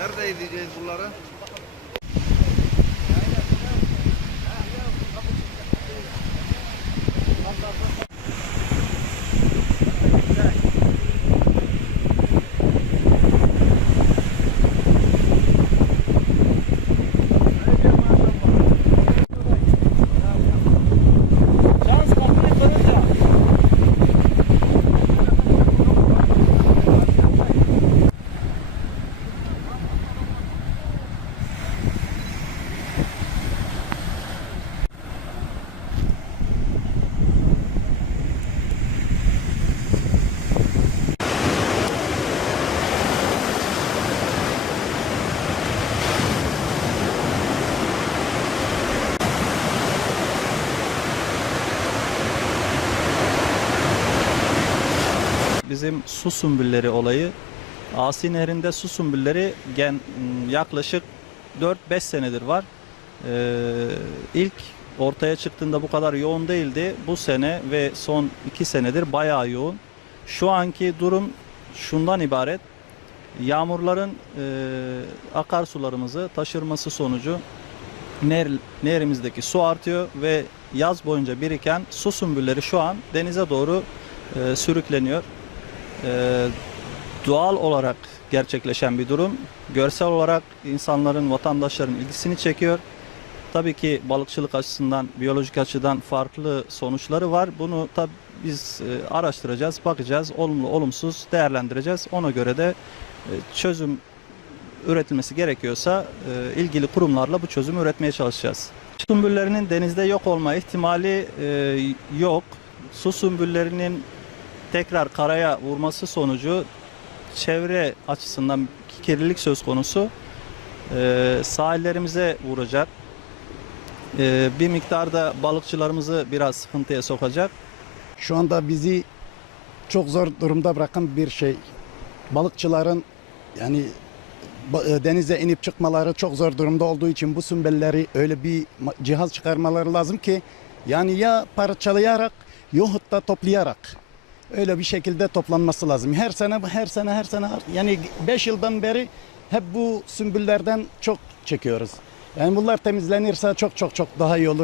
Nerede izleyeceğiz bunları? Bizim su sümbülleri olayı Asi Nehri'nde su sümbülleri gen, yaklaşık 4-5 senedir var. Ee, ilk ortaya çıktığında bu kadar yoğun değildi. Bu sene ve son 2 senedir bayağı yoğun. Şu anki durum şundan ibaret. Yağmurların e, akarsularımızı taşırması sonucu ner, nehrimizdeki su artıyor ve yaz boyunca biriken su sümbülleri şu an denize doğru e, sürükleniyor. E, doğal olarak gerçekleşen bir durum. Görsel olarak insanların, vatandaşların ilgisini çekiyor. Tabii ki balıkçılık açısından, biyolojik açıdan farklı sonuçları var. Bunu tabii biz e, araştıracağız, bakacağız, olumlu, olumsuz değerlendireceğiz. Ona göre de e, çözüm üretilmesi gerekiyorsa e, ilgili kurumlarla bu çözümü üretmeye çalışacağız. Sümbüllerinin denizde yok olma ihtimali e, yok. Su sümbüllerinin tekrar karaya vurması sonucu çevre açısından kirlilik söz konusu. E, sahillerimize vuracak. E, bir miktarda balıkçılarımızı biraz sıkıntıya sokacak. Şu anda bizi çok zor durumda bırakan bir şey. Balıkçıların yani e, denize inip çıkmaları çok zor durumda olduğu için bu sümbelleri öyle bir cihaz çıkarmaları lazım ki yani ya parçalayarak yahut da toplayarak öyle bir şekilde toplanması lazım. Her sene her sene her sene yani 5 yıldan beri hep bu sümbüllerden çok çekiyoruz. Yani bunlar temizlenirse çok çok çok daha iyi olur.